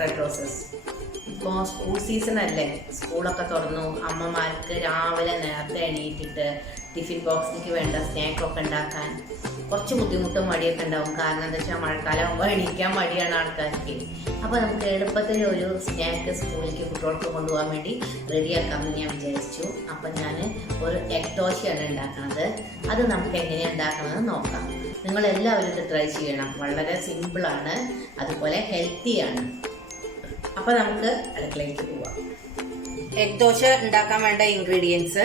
Red roses. ഇപ്പോൾ school season അല്ലേ, സ്കൂളൊക്കെ തുറന്നു. അമ്മമാർക്ക് രാവിലെ നേരത്തെ എണീറ്റിട്ട് ടിഫിൻ ബോക്സിലേക്ക് വേണ്ട സ്നാക്കൊക്കെ ഉണ്ടാക്കാൻ കുറച്ച് ബുദ്ധിമുട്ടും മടിയൊക്കെ ഉണ്ടാവും. കാരണം എന്താ വെച്ചാൽ മഴക്കാലം ആകുമ്പോൾ എണീക്കാൻ മടിയാണ് ആൾക്കാർക്ക്. അപ്പോൾ നമുക്ക് എളുപ്പത്തിൽ ഒരു സ്നാക്ക് സ്കൂളിലേക്ക് കുട്ടികൾക്ക് കൊണ്ടുപോകാൻ വേണ്ടി റെഡിയാക്കാമെന്ന് ഞാൻ വിചാരിച്ചു. അപ്പം ഞാൻ ഒരു എഗ് ദോശയാണ് ഉണ്ടാക്കുന്നത്. അത് നമുക്ക് എങ്ങനെയാണ് ഉണ്ടാക്കണമെന്ന് നോക്കാം. നിങ്ങളെല്ലാവരും ഇത് ട്രൈ ചെയ്യണം. വളരെ സിമ്പിളാണ്, അതുപോലെ ഹെൽത്തിയാണ്. അപ്പോൾ നമുക്ക് അടുക്കളയിലേക്ക് പോവാം. എഗ് ദോശ ഉണ്ടാക്കാൻ വേണ്ട ഇൻഗ്രീഡിയൻസ്: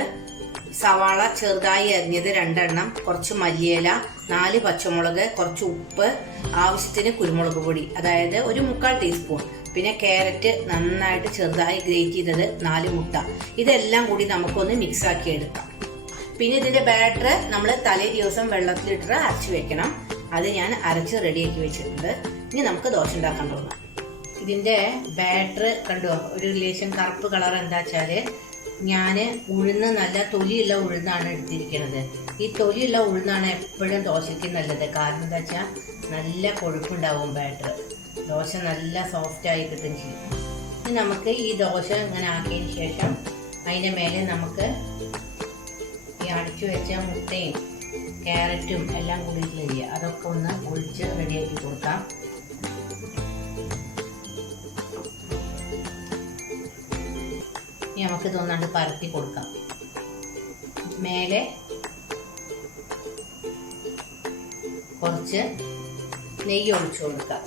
സവാള ചെറുതായി അരിഞ്ഞത് 2 എണ്ണം, കുറച്ച് മല്ലിയില, 4 പച്ചമുളക്, കുറച്ച് ഉപ്പ്, ആവശ്യത്തിന് കുരുമുളക് പൊടി, അതായത് ഒരു 1/4 ടീസ്പൂൺ, പിന്നെ ക്യാരറ്റ് നന്നായിട്ട് ചെറുതായി ഗ്രേറ്റ് ചെയ്തത്, 4 മുട്ട. ഇതെല്ലാം കൂടി നമുക്കൊന്ന് മിക്സ് ആക്കി എടുക്കാം. പിന്നെ ഇതിന്റെ ബാറ്റർ നമ്മൾ തലേ ദിവസം വെള്ളത്തിലിട്ട് അരച്ച് വെക്കണം. അത് ഞാൻ അരച്ച് റെഡിയാക്കി വെച്ചിട്ടുണ്ട്. ഇനി നമുക്ക് ദോശ ഉണ്ടാക്കാൻ തുടങ്ങാം. ഇതിന്റെ ബാറ്റർ കണ്ടോ, ഒരു ലേശം കറുപ്പ് കളർ. എന്താ വെച്ചാല് ഞാൻ ഉഴുന്ന് നല്ല തൊലിയുള്ള ഉഴുന്നാണ് എടുത്തിരിക്കുന്നത്. ഈ തൊലിയുള്ള ഉഴുന്നാണ് എപ്പോഴും ദോശയ്ക്ക് നല്ലത്. കാരണം എന്താ വെച്ചാൽ നല്ല കൊഴുപ്പുണ്ടാവും ബാറ്റർ. ദോശ നല്ല സോഫ്റ്റായി കിട്ടും ചെയ്യും. ഇനി നമുക്ക് ഈ ദോശ ഇങ്ങനെ ആക്കിയതിന് ശേഷം അതിൻ്റെ മേലെ നമുക്ക് ഈ അടിച്ചു വെച്ച മുട്ടയും ക്യാരറ്റും എല്ലാം കൂടിയിട്ടില്ല, അതൊക്കെ ഒന്ന് ഒഴിച്ച് റെഡിയാക്കി കൊടുക്കാം. ഇനി നമുക്ക് ഇതൊന്നാണ്ട് പരത്തി കൊടുക്കാം. മേലെ കുറച്ച് നെയ്യ് ഒഴിച്ചു കൊടുക്കാം.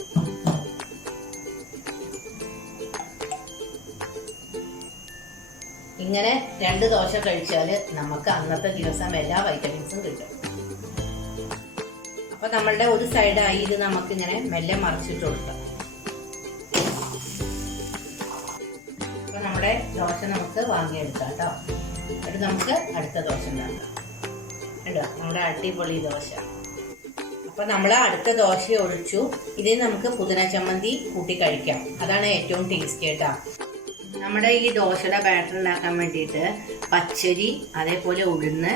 ഇങ്ങനെ 2 ദോശ കഴിച്ചാൽ നമുക്ക് അന്നത്തെ ദിവസം എല്ലാ വൈറ്റമിൻസും കിട്ടും. അപ്പൊ നമ്മളുടെ ഒരു സൈഡായി ഇത് നമുക്ക് ഇങ്ങനെ മെല്ലെ മറിച്ചിട്ട് കൊടുക്കാം. അപ്പൊ നമ്മുടെ ദോശ നമുക്ക് വാങ്ങിയെടുക്കാം കേട്ടോ. എന്നിട്ട് നമുക്ക് അടുത്ത ദോശ ഉണ്ടാക്കാം. കേട്ടോ, നമ്മുടെ അടിപൊളി ദോശ. അപ്പൊ നമ്മൾ അടുത്ത ദോശ ഒഴിച്ചു. ഇതിന് നമുക്ക് പുതിന ചമ്മന്തി കൂട്ടി കഴിക്കാം. അതാണ് ഏറ്റവും ടേസ്റ്റി കേട്ടോ. നമ്മുടെ ഈ ദോശയുടെ ബാറ്റർ ഉണ്ടാക്കാൻ വേണ്ടിയിട്ട് പച്ചരി, അതേപോലെ ഉഴുന്ന്,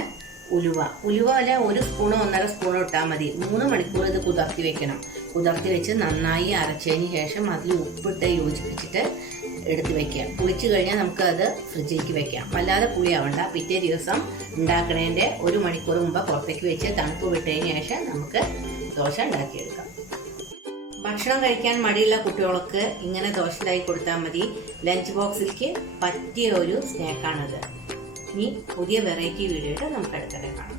ഉലുവ അല്ല 1 സ്പൂണോ 1.5 സ്പൂണോ ഇട്ടാൽ മതി. 3 മണിക്കൂർ ഇത് കുതിർത്തി വെക്കണം. കുതിർത്തി വെച്ച് നന്നായി അരച്ചതിന് ശേഷം അതിൽ ഉപ്പിട്ട് യോജിപ്പിച്ചിട്ട് എടുത്ത് വെക്കുക. പുളിച്ച് കഴിഞ്ഞാൽ നമുക്ക് അത് ഫ്രിഡ്ജിലേക്ക് വെക്കാം. വല്ലാതെ പുളിയാവണ്ട. പിറ്റേ ദിവസം ഉണ്ടാക്കണതിൻ്റെ 1 മണിക്കൂർ മുമ്പ് പുറത്തേക്ക് വെച്ച് തണുപ്പ് വിട്ടതിന് ശേഷം നമുക്ക് ദോശ ഉണ്ടാക്കിയെടുക്കാം. ഭക്ഷണം കഴിക്കാൻ മടിയുള്ള കുട്ടികൾക്ക് ഇങ്ങനെ ദോശ ഉണ്ടാക്കി കൊടുത്താൽ മതി. ലഞ്ച് ബോക്സിലേക്ക് പറ്റിയ ഒരു സ്നാക്കാണിത്. ഇനി പുതിയ വെറൈറ്റി വീഡിയോയിട്ട് നമുക്ക് അടുത്തിടെ കാണാം.